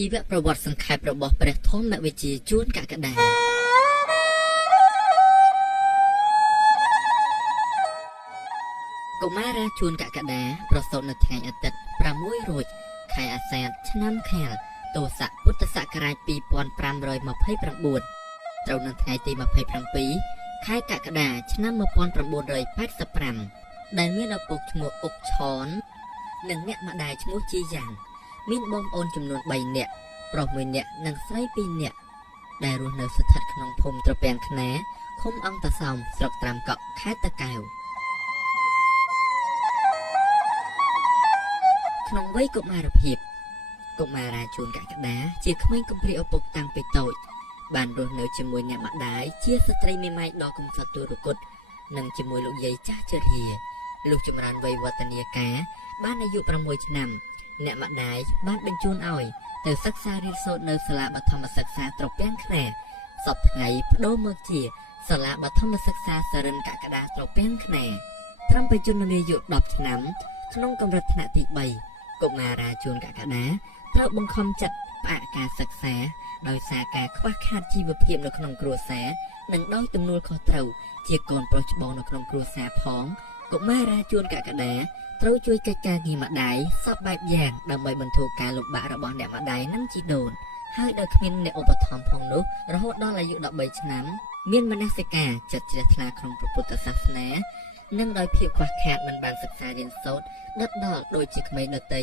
ជីវប្រវត្តិសង្ខេបរបស់ព្រះធម្មវិជាជួនកក្កដាកុមារាជួនកក្កដាប្រសូតនៅថ្ងៃអាទិត្យ6រោចខែអាសាឍឆ្នាំខាលទស័កពុទ្ធសករាជ2529ត្រូវនៅថ្ងៃទី27ខែកក្កដាឆ្នាំ1985ដែលមានឪពុកឈ្មោះអុកឆននិងអ្នកម្ដាយឈ្មោះជីយ៉ាងមានបងប្អូនចំនួន3នាក់ប្រុស1នាក់និងស្រី2នាក់ដែលរស់នៅស្ថិតក្នុងភូមិត្រពាំងខ្នាឃុំអង្គតសោមស្រុកត្រាំកក់ខេត្តតាកែវក្នុងវ័យកុមារភាពកុមារាជួនកក្កដាជាក្មេងកំព្រាឪពុកតាំងពីតូចបានរស់នៅជាមួយអ្នកម្ដាយជាស្ត្រីមេម៉ាយដ៏កំសត់ទុរគតនិងជាមួយលោកយាយចាស់ជរាលុះចម្រើនវ័យវឌ្ឍនាការបានអាយុ6ឆ្នាំអ្នកម្ដាយបានបញ្ជូនឲ្យទៅសិក្សារៀនសូត្រនៅសាលាបឋមសិក្សាត្រពាំងខ្នាសពថ្ងៃបដូរមកជាសាលាបឋមសិក្សាសរិនកក្កដាត្រពាំងខ្នាត្រឹមបញ្ជូននៅអាយុ10ឆ្នាំក្នុងកម្រិតថ្នាក់ទី3កុមារាជួនកក្កដាត្រូវបង្ខំចិត្តផ្អាកការសិក្សាដោយសារការខ្វះខាតជីវភាពនៅក្នុងគ្រួសារនិងដោយទំនួលខុសត្រូវជាកូនប្រុសច្បងនៅក្នុងគ្រួសារផងកុមារាជួនកក្កដាត្រូវជួយកិច្ចការងារម្ដាយសពបែបយ៉ាងដើម្បីបន្ធូរការលំបាករបស់អ្នកម្ដាយនិងជីដូនហើយដោយគ្មានអ្នកឧបត្ថម្ភផងនោះរហូតដល់អាយុ13ឆ្នាំមានមនសិការចិត្តជ្រះថ្លាក្នុងព្រះពុទ្ធសាសនានិងដោយភាពខ្វះខាតមិនបានសិក្សារៀនសូត្រដិតដល់ដូចជាក្មេងដទៃ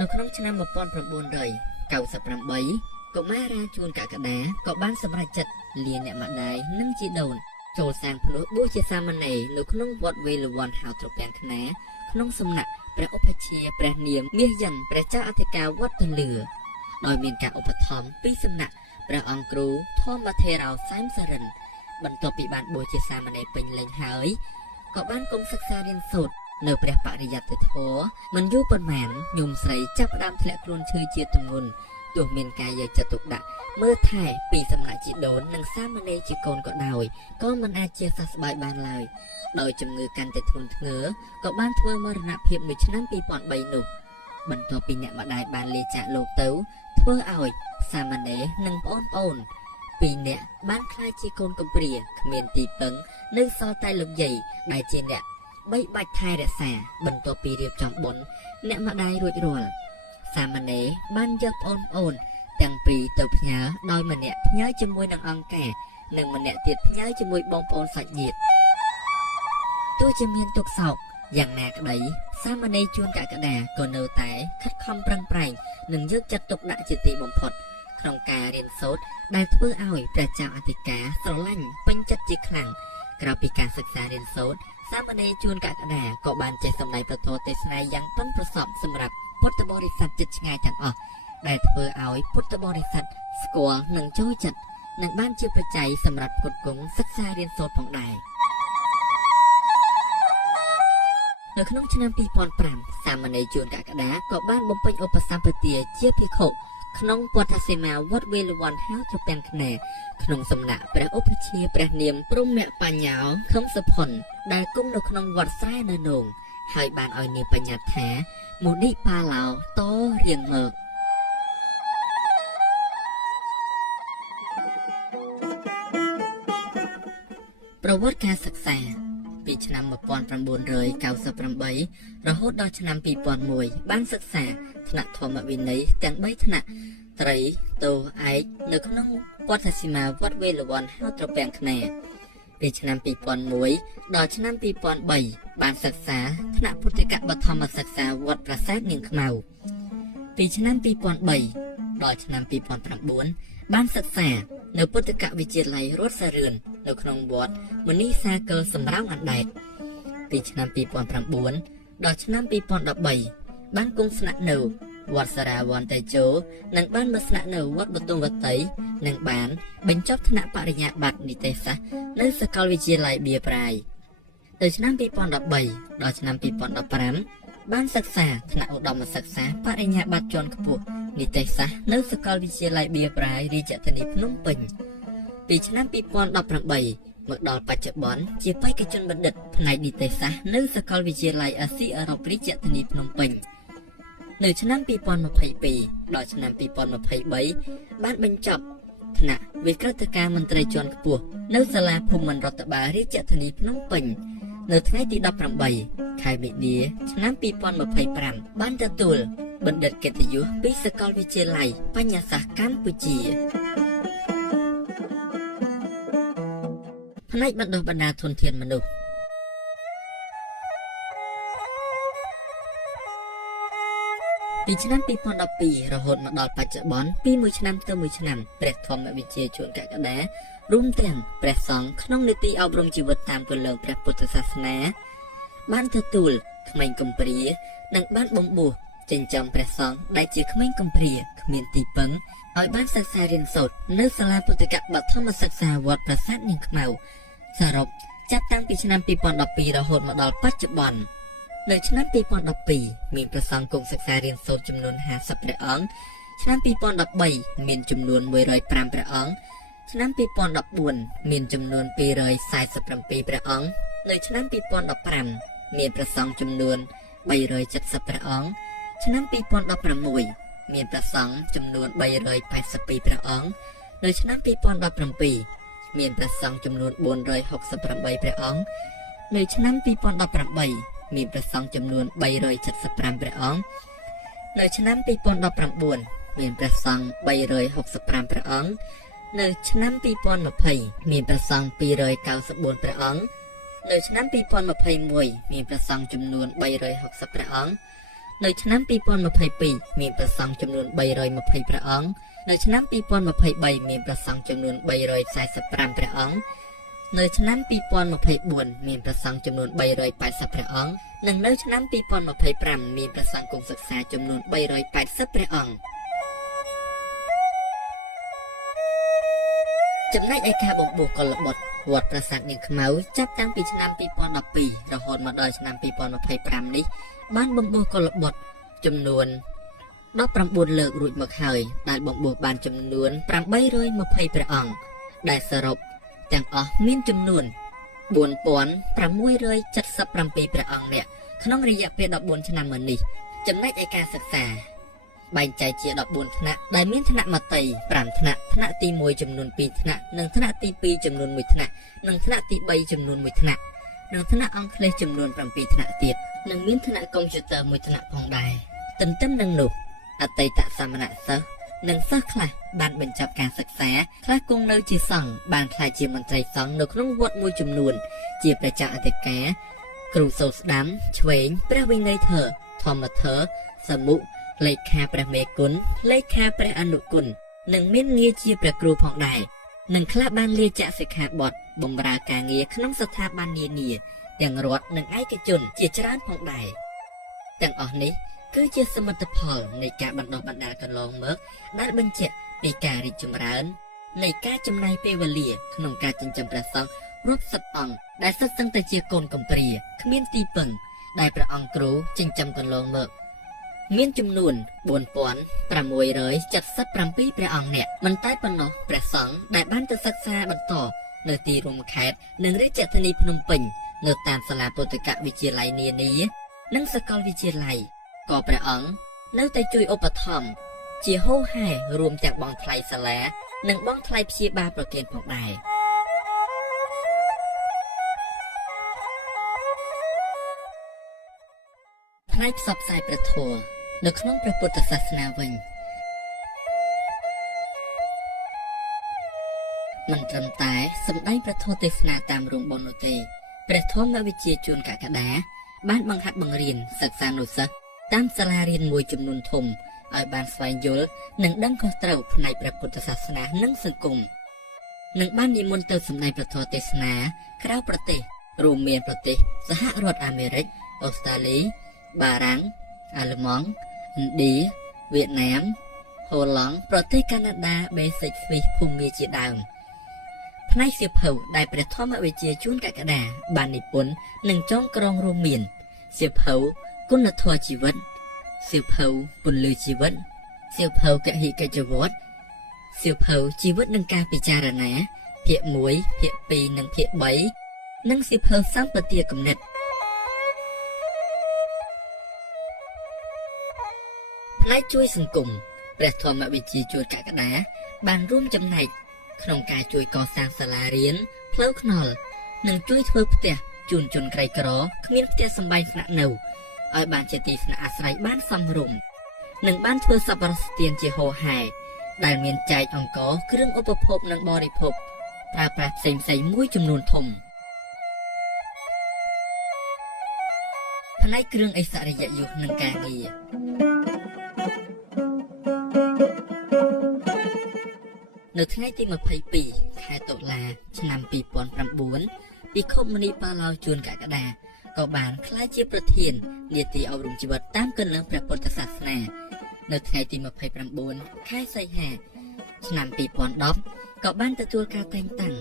នៅក្នុងឆ្នាំ1998កុមារាជួនកក្កដាក៏បានសម្រេចចិត្តលាអ្នកម្ដាយនិងជីដូនចូលសាងភ្នោះបួសជាសាមណេរនៅក្នុងវត្តវេលវ័នហៅត្រពាំងខ្នាក្នុងសំណាក់ព្រះឧបជាព្រះនាមមាសយិនព្រះចៅអធិការវត្តទន្លឿដោយមានការឧបត្ថម្ភពីសំណាក់ព្រះអង្គគ្រូធម្មថេរោសែមសរិនបន្ទាប់ពីបានបួសជាសាមណេរពេញលេញហើយក៏បានគង់សិក្សារៀនសូត្រនៅព្រះបរិយត្តិធម៌មិនយូរប៉ុន្មានញោមស្រីចាប់ផ្ដើមធ្លាក់ខ្លួនឈឺជាទម្ងន់ទោះមានការយកចិត្តទុកដាក់មើលថែពីសំណាក់ជីដូននិងសាមណេរជាកូនក៏ដោយក៏មិនអាចជាសះស្បើយបានឡើយដោយជំងឺកាន់តែធ្ងន់ធ្ងរក៏បានធ្វើមរណភាពនៅឆ្នាំ2003នោះបន្ទាប់ពីអ្នកម្ដាយបានលាចាកលោកទៅធ្វើឲ្យសាមណេរនិងប្អូន2នាក់បានក្លាយជាកូនកំព្រាគ្មានទីពឹងនៅសល់តែលោកយាយដែលជាអ្នកបីបាច់ថែរក្សាបន្ទាប់ពីរៀបចំបុណ្យអ្នកម្ដាយរួចរាល់សាមណេរបានយកប្អូនទាំងពីរទៅផ្ញើដោយម្នាក់ផ្ញើជាមួយនឹងអង្គការនិងម្នាក់ទៀតផ្ញើជាមួយបងប្អូនសាច់ញាតិទោះជាមានទុក្ខសោកយ៉ាងណាក្តីសាមណេរជួនកក្កដាក៏នៅតែខិតខំប្រឹងប្រែងនិងយកចិត្តទុកដាក់ជាទីបំផុតក្នុងការរៀនសូត្រដែលធ្វើឲ្យព្រះចៅអធិការស្រឡាញ់ពេញចិត្តជាខ្លាំងក្រៅពីការសិក្សារៀនសូត្រសាមណេរជួនកក្កដាក៏បានចេះសម្ដែងប្រធមទេសនាយ៉ាងប៉ិនប្រសប់សម្រាប់ពុទ្ធបរិស័ទជិតឆ្ងាយទាំងអស់ដែលធ្វើឲ្យពុទ្ធបរិស័ទស្គាល់និងចូលចិត្តនិងបានជាបច្ច័យសម្រាប់ផ្គត់ផ្គង់សិក្សារៀនសូត្រផងដែរនៅក្នុងឆ្នាំ2005សាមណេរជួនកក្កដាក៏បានបំពេញឧបសម្បទាជាភិក្ខុក្នុងពុទ្ធសីមាវត្តវេលវ័នហៅត្រពាំងខ្នាក្នុងសំណាក់ព្រះឧបជាព្រះនាមព្រហ្មបញ្ញោខឹមសុផុនដែលគង់នៅក្នុងវត្តស្រែនៅនងហើយបានឲ្យនាមបញ្ញត្តិថាមូនីប៉ាឡោតរៀងមកប្រវត្តិការសិក្សាពីឆ្នាំ1998រហូតដល់ឆ្នាំ2001បានសិក្សាថ្នាក់ធម្មវិន័យទាំង3ថ្នាក់ត្រីតោឯកនៅក្នុងពុទ្ធសីមាវត្តវេលវ័នហៅត្រពាំងខ្នាពីឆ្នាំ2001ដល់ឆ្នាំ2003បានសិក្សាថ្នាក់ពុទ្ធិកបឋមសិក្សាវត្តប្រាសាទនាងខ្មៅពីឆ្នាំ2003ដល់ឆ្នាំ2009បានសិក្សានៅពុទ្ធិកវិទ្យាល័យរតនសរឿននៅក្នុងវត្តមនីសាគលសំរោងអណ្ដែតពីឆ្នាំ2009ដល់ឆ្នាំ2013បានគង់ស្នាក់នៅវត្តសារាវន្តតេជោនិងបានមកស្នាក់នៅវត្តបទុមវតីនិងបានបញ្ចប់ថ្នាក់បរិញ្ញាបត្រនិទេសសាស្ត្រនៅសាកលវិទ្យាល័យបៀប្រាយtừ ឆ្នាំ2013ដល់ឆ្នាំ2015បានសិក្សាថ្នាក់ឧត្តមសិក្សាបរិញ្ញាបត្រជាន់ខ្ពស់នីតិសាស្ត្រនៅសាកលវិទ្យាល័យបៀប្រាយរាជធានីភ្នំពេញពីឆ្នាំ2018មកដល់បច្ចុប្បន្នជាបេក្ខជនបណ្ឌិតផ្នែកនីតិសាស្ត្រនៅសាកលវិទ្យាល័យអាស៊ីអឺរ៉ុបរាជធានីភ្នំពេញ នៅឆ្នាំ2022ដល់ឆ្នាំ2023បានបញ្ចប់ថ្នាក់វិក្រិតការមន្ត្រីជាន់ខ្ពស់នៅសាលាភូមិន្ទរដ្ឋបាលរាជធានីភ្នំពេញនៅថ្ងៃទី18ខែមីនា ឆ្នាំ2025បានទទួលបណ្ឌិតកិត្តិយសពីសាកលវិទ្យាល័យបញ្ញាសាស្ត្រកម្ពុជាផ្នែកបណ្ដុះបណ្ដាលធនធានមនុស្សពីឆ្នាំ2012រហូតមកដល់បច្ចុប្បន្នពីមួយឆ្នាំទៅមួយឆ្នាំព្រះធម្មវិជ្ជាជួនកក្កដារួមទាំងព្រះសង្ឃក្នុងនីតិអប់រំជីវិតតាមគន្លងព្រះពុទ្ធសាសនាបានទទួលក្មេងកំព្រានិងបានបំពោះចិញ្ចឹមព្រះសង្ឃដែលជាក្មេងកំព្រាគ្មានទីពឹងឲ្យបានសិក្សារៀនសូត្រនៅសាលាពុទ្ធិកបឋមសិក្សាវត្តប្រាសាទនាងខ្មៅសរុបចាប់តាំងពីឆ្នាំ2012រហូតមកដល់បច្ចុប្បន្ននៅឆ្នាំ2012មានព្រះសង្ឃគង់សិក្សារៀនសូត្រចំនួន50ព្រះអង្គឆ្នាំ2013មានចំនួន105ព្រះអង្គឆ្នាំ2014មានចំនួន247ព្រះអង្គនៅឆ្នាំ2015មានព្រះសង្ឃចំនួន370ព្រះអង្គឆ្នាំ2016មានព្រះសង្ឃចំនួន382ព្រះអង្គនៅឆ្នាំ2017មានព្រះសង្ឃចំនួន468ព្រះអង្គនៅឆ្នាំ2018មានព្រះសង្ឃចំនួន375ព្រះអង្គនៅឆ្នាំ2019មានព្រះសង្ឃ365ព្រះអង្គនៅឆ្នាំ2020មានព្រះសង្ឃ294ព្រះអង្គនៅឆ្នាំ2021មានព្រះសង្ឃចំនួន360ព្រះអង្គនៅឆ្នាំ2022មានព្រះសង្ឃចំនួន320ព្រះអង្គនៅឆ្នាំ2023មានព្រះសង្ឃចំនួន345ព្រះអង្គនៅឆ្នាំ2024មានព្រះសង្ឃចំនួន380ព្រះអង្គនិងនៅឆ្នាំ2025មានព្រះសង្ឃគង់សិក្សាចំនួន380ព្រះអង្គចំណែកឯការបំពុះកុលបុត្រវត្តប្រាសាទនាងខ្មៅចាប់តាំងពីឆ្នាំ2012រហូតមកដល់ឆ្នាំ2025នេះបានបំពុះកុលបុត្រចំនួន19លើករួចមកហើយដែលបំពុះបានចំនួន820ព្រះអង្គដែលសរុបទាំងអស់មានចំនួន4677ព្រះអង្គអ្នកក្នុងរយៈពេល14ឆ្នាំមកនេះចំណែកឯការសិក្សាបែងចែកជា14ថ្នាក់ដែលមានថ្នាក់មត្តេយ្យ5ថ្នាក់ថ្នាក់ទី1ចំនួន2ថ្នាក់និងថ្នាក់ទី2ចំនួន1ថ្នាក់និងថ្នាក់ទី3ចំនួន1ថ្នាក់និងថ្នាក់អង់គ្លេសចំនួន7ថ្នាក់ទៀតនិងមានថ្នាក់កុំព្យូទ័រ1ថ្នាក់ផងដែរទន្ទឹមនឹងនោះអតីតសមណសិស្សនិងសិស្សខ្លះបានបញ្ចប់ការសិក្សាខ្លះគង់នៅជាសង្ឃបានក្លាយជាមន្ត្រីសង្ឃនៅក្នុងវត្តមួយចំនួនជាព្រះចៅអធិការគ្រូសូត្រស្ដាំឆ្វេងព្រះវិន័យធរធម្មធរសមុលេខាព្រះមេគុណលេខាព្រះអនុគុណនិងមានងារជាព្រះគ្រូផងដែរនិងខ្លះបានលាចាកសិក្ខាបទបម្រើការងារក្នុងស្ថាប័ននានាទាំងរដ្ឋនិងឯកជនជាច្រើនផងដែរទាំងអស់នេះគឺជាសមិទ្ធផលនៃការបណ្ដុះបណ្ដាលកន្លងមកដែលបញ្ជាក់ពីការរីកចម្រើននៃការចំណាយពេលវេលាក្នុងការចិញ្ចឹមព្រះសង្ឃរាប់សិបអង្គដែលសុទ្ធសឹងតែជាកូនកំព្រាគ្មានទីពឹងដែលព្រះអង្គគ្រូចិញ្ចឹមកន្លងមកមានចំនួន4677ព្រះអង្គអ្នកមិនតែប៉ុណ្ណោះព្រះសង្ឃដែលបានទៅសិក្សាបន្តនៅទីរួមខេត្តនិងរាជធានីភ្នំពេញនៅតាមសាលាពុទ្ធិកវិទ្យាល័យនានានិងសាកលវិទ្យាល័យក៏ព្រះអង្គនៅតែជួយឧបត្ថម្ភជាហូរហែរួមទាំងបង់ថ្លៃសាលានិងបង់ថ្លៃព្យាបាលប្រគេនផងដែរផ្នែកផ្សព្វផ្សាយព្រះធម៌នៅក្នុងព្រះពុទ្ធសាសនាវិញមិនត្រឹមតែសម្ដែងព្រះធម៌ទេសនាតាមរោងបុណ្យនោះទេព្រះធម្មវិជ្ជាជួនកក្កដាបានបង្ហាត់បង្រៀនសិស្សានុសិស្សតាមសាលារៀនមួយចំនួនធំឲ្យបានស្វែងយល់និងដឹងខុសត្រូវផ្នែកព្រះពុទ្ធសាសនានិងសង្គមនិងបាននិមន្តទៅសម្ដែងព្រះធម៌ទេសនាក្រៅប្រទេសរួមមានប្រទេសសហរដ្ឋអាមេរិកអូស្ត្រាលីបារាំងអាល្លឺម៉ង់ឥណ្ឌាវៀតណាមហូឡង់ប្រទេសកាណាដាបេសិកស្វីសភូមាជាដើមផ្នែកសៀវភៅដែលព្រះធម្មវិជ្ជាជួនកក្កដាបាននិពន្ធនិងចងក្រងរួមមានសៀវភៅគុណធម៌ជីវិតសៀវភៅពន្លឺជីវិតសៀវភៅកហិកច្ចវត្តសៀវភៅជីវិតនិងការពិចារណាភាគ1ភាគ2និងភាគ3និងសៀវភៅសម្បទាគំនិត ផ្នែកជួយសង្គមព្រះធម្មវិជាជួនកក្កដាបានរួមចំណែកក្នុងការជួយកសាងសាលារៀនផ្លូវថ្នល់និងជួយធ្វើផ្ទះជូនជនក្រីក្រគ្មានផ្ទះសម្បែងស្នាក់នៅឲ្យបានជាទីស្នាក់អាស្រ័យបានសមរម្យនិងបានធ្វើសប្បុរសទានជាហូរហែដែលមានចែកអង្គគ្រឿងឧបភោគនិងបរិភោគប្រើប្រាស់ផ្សេងៗមួយចំនួនធំផ្នែកគ្រឿងឥស្សរិយយសនិងការងារនៅថ្ងៃទី22ខែតុលាឆ្នាំ2009ពិខុមុនីបាឡោជួនកក្កដាក៏បានក្លាយជាប្រធាននាទីអប់រំជីវិតតាមគន្លងព្រះពុទ្ធសាសនានៅថ្ងៃទី29ខែសីហាឆ្នាំ2010ក៏បានទទួលការតែងតាំង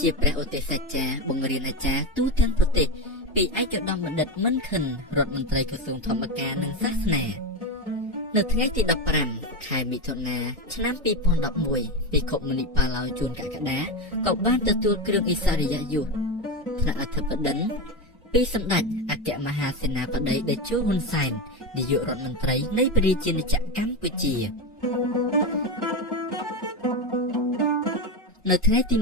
ជាព្រះឧទ្ទេសចារ្យបង្រៀនអាចារ្យទូទាំងប្រទេសពីឯកឧត្តមបណ្ឌិតមិនខិនរដ្ឋមន្ត្រីក្រសួងធម្មការនិងសាសនានៅថ្ងៃទី15ខែមិថុនាឆ្នាំ2011ពិខុមុនីបាឡោជួនកក្កដាក៏បានទទួលគ្រឿងឥស្សរិយយសថ្នាក់អធិបតីពីសម្ដេចអគ្គមហាសេនាបតីតេជោហ៊ុនសែននាយករដ្ឋមន្ត្រីនៃព្រះរាជាណាចក្រកម្ពុជានៅថ្ងៃទី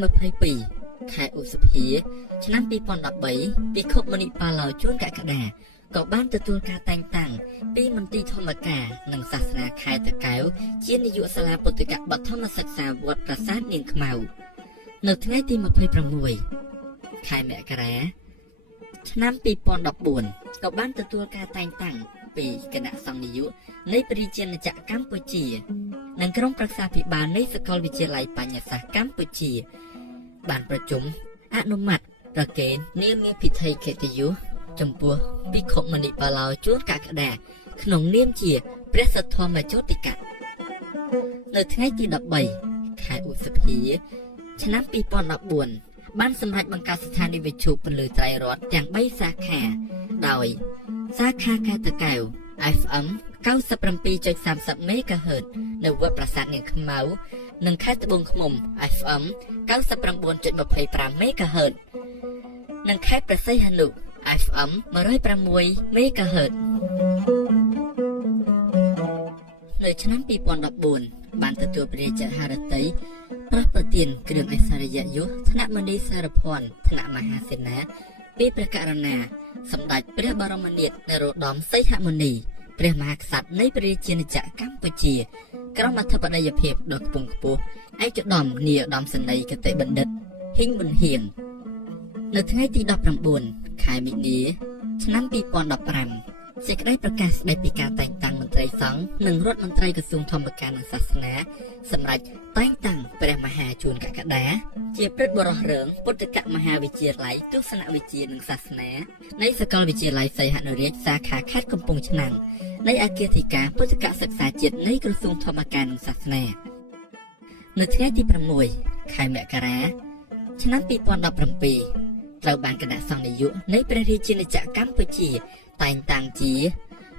22ខែឧសភាឆ្នាំ2013ពិខុមុនីបាឡោជួនកក្កដាក៏បានទទួលការតែងតាំងពីមន្ទីរធម្មការនិងសាសនាខេត្តតាកែវជានាយកសាលាពុទ្ធិកបឋមសិក្សាវត្តប្រាសាទនាងខ្មៅនៅថ្ងៃទី26ខែមករាឆ្នាំ2014ក៏បានទទួលការតែងតាំងពីគណៈសង្ឃនាយកនៃព្រះរាជាណាចក្រកម្ពុជានិងក្រុមប្រឹក្សាភិបាលនៃសាកលវិទ្យាល័យបញ្ញាសាស្ត្រកម្ពុជាបានប្រជុំអនុម័តប្រកេននាមពិធីកិត្តិយសចំពោះពិខុមុនីបាឡោជួនកក្កដាក្នុងនាមជាព្រះសទ្ធម្មជោតិកៈនៅថ្ងៃទី13ខែឧសភាឆ្នាំ2014បានសម្រេចបង្កើតស្ថានីយវិទ្យុពន្លឺត្រៃរដ្ឋទាំង3សាខាដោយសាខាខេត្តតាកែវ FM 97.30 MHz នៅវត្តប្រាសាទនាងខ្មៅនិងខេត្តត្បូងឃ្មុំ FM 99.25 MHz និងខេត្តព្រះសីហនុ FM 106 MHz នៅឆ្នាំ2014បានទទួលព្រះរាជហឫទ័យប្រោះប្រទានគ្រឿងឥស្សរិយយសថ្នាក់មនីសារភ័ណ្ឌថ្នាក់មហាសេនាពីព្រះករុណាសម្ដេចព្រះបរមនាថនរោត្តមសីហមុនីព្រះមហាក្សត្រនៃព្រះរាជាណាចក្រកម្ពុជាក្រុមអធិបតីភាពដ៏ខ្ពង់ខ្ពស់ឯកឧត្តមនាយឧត្តមសេនីយ៍គតិបណ្ឌិតហ៊ីងមុនហៀងនៅថ្ងៃទី19ខែមីនាឆ្នាំ2015សេចក្តីប្រកាសស្តីពីការតែងតាំងមន្ត្រីសង្ឃនិងរដ្ឋមន្ត្រីក្រសួងធម្មការនិងសាសនាសម្រាប់តែងតាំងព្រះមហាជួនកក្កដាជាព្រឹទ្ធបរិះរើងពុទ្ធិកមហាវិទ្យាល័យទស្សនវិជ្ជានិងសាសនានៃសាកលវិទ្យាល័យសីហនុរាជសាខាខេត្តកំពង់ឆ្នាំងនៃអគ្គធិការពុទ្ធិកសិក្សាជាតិនៃក្រសួងធម្មការនិងសាសនានៅថ្ងៃទី6ខែមករាឆ្នាំ2017ត្រូវបានគណៈសង្ឃនាយកនៃព្រះរាជាណាចក្រកម្ពុជាតែងតាំងជា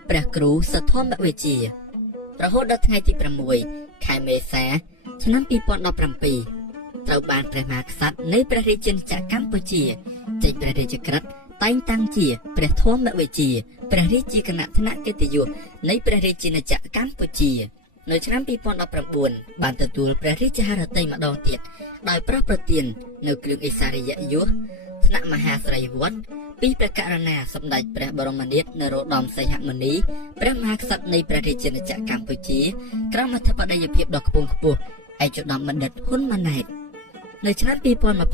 ព្រះគ្រូសទ្ធម្មវិជ្ជារហូតដល់ថ្ងៃទី6ខែមេសាឆ្នាំ2017ត្រូវបានព្រះមហាក្សត្រនៃព្រះរាជាណាចក្រកម្ពុជាចេញព្រះរាជក្រឹត្យតែងតាំងជាព្រះធម្មវិជ្ជាព្រះរាជាគណៈថ្នាក់កិត្តិយសនៃព្រះរាជាណាចក្រកម្ពុជានៅឆ្នាំ2019បានទទួលព្រះរាជហឫទ័យម្ដងទៀតដោយប្រោះប្រទាននៅគ្រឿងឥស្សរិយយសថ្នាក់មហាស្រីវត្តពីព្រះករុណាសម្ដេចព្រះបរមនាថនរោត្តមសីហមុនីព្រះមហាក្សត្រនៃព្រះរាជាណាចក្រកម្ពុជាក្រុមអធិបតីភាពដ៏ខ្ពង់ខ្ពស់ឯកឧត្តមបណ្ឌិតហ៊ុនម៉ាណែតនៅឆ្នាំ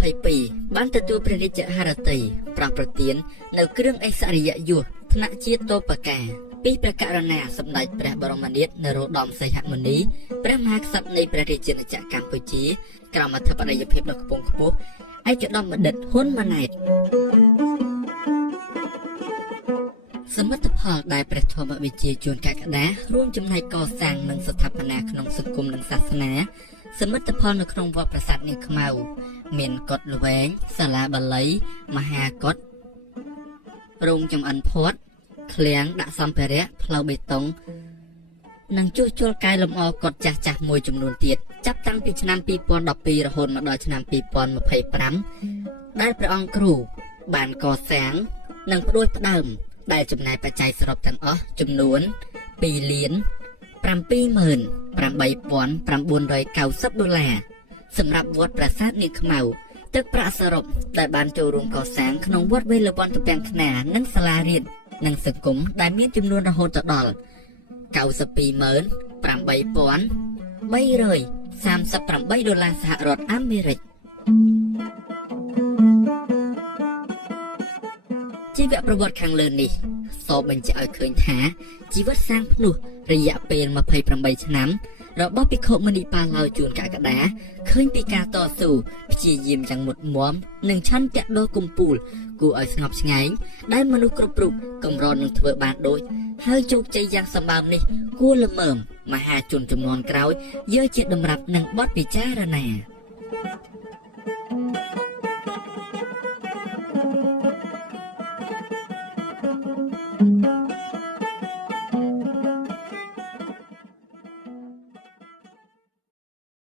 2022បានទទួលព្រះរាជហឫទ័យប្រោះប្រទាននៅគ្រឿងឥស្សរិយយសថ្នាក់ជាតូបកាពីព្រះករុណាសម្ដេចព្រះបរមនាថនរោត្តមសីហមុនីព្រះមហាក្សត្រនៃព្រះរាជាណាចក្រកម្ពុជាក្រុមអធិបតីភាពដ៏ខ្ពង់ខ្ពស់ឯកឧត្តមបណ្ឌិតហ៊ុនម៉ាណែតសមិទ្ធផលដែលព្រះធម្មវិជ្ជាជួនកក្កដារួមចំណែកកសាងនិងស្ថាបនាក្នុងសង្គមនិងសាសនាសមិទ្ធផលនៅក្នុងវត្តប្រាសាទនាងខ្មៅមានកុដិល្វែងសាលាបាលីមហាកុដិរោងចំអិនភ័ណ្ឌឃ្លាំងដាក់សម្ភារៈផ្លូវបេតុងនិងជួសជុលកែលម្អកុដិចាស់ៗមួយចំនួនទៀតចាប់តាំងពីឆ្នាំ2012រហូតមកដល់ឆ្នាំ2025ដែលព្រះអង្គគ្រូបានកសាងនិងផ្ដួចផ្ដើមដែលចំណាយបច្ច័យសរុបទាំងអស់ចំនួន2,800,000 $79,990 សម្រាប់វត្តប្រាសាទនាងខ្មៅទឹកប្រាក់សរុបដែលបានចូលរួមកសាងក្នុងវត្តវេលវ័នទំពាំងថ្នានិងសាលារៀននិងសង្គមដែលមានចំនួនរហូតដល់$92,338 សហរដ្ឋអាមេរិកជីវប្រវត្តិខាងលើនេះសបញ្ជាក់ឲ្យឃើញថាជីវិតសាងភ្នោះរយៈពេល28ឆ្នាំរបស់ភិក្ខុមុនីប៉ាឡោជួនកក្កដាឃើញពីការតស៊ូព្យាយាមយ៉ាងមុតមមនិងឆន្ទៈដ៏គំពូលគួរឲ្យស្ងប់ស្ងាញ់ដែលមនុស្សគ្រប់រូបកម្រនឹងធ្វើបានដូចហើយជោគជ័យយ៉ាងសម្បើមនេះគួរល្មើមមហាជនជំនាន់ក្រោយយកជាតម្រាប់និងបទពិចារណា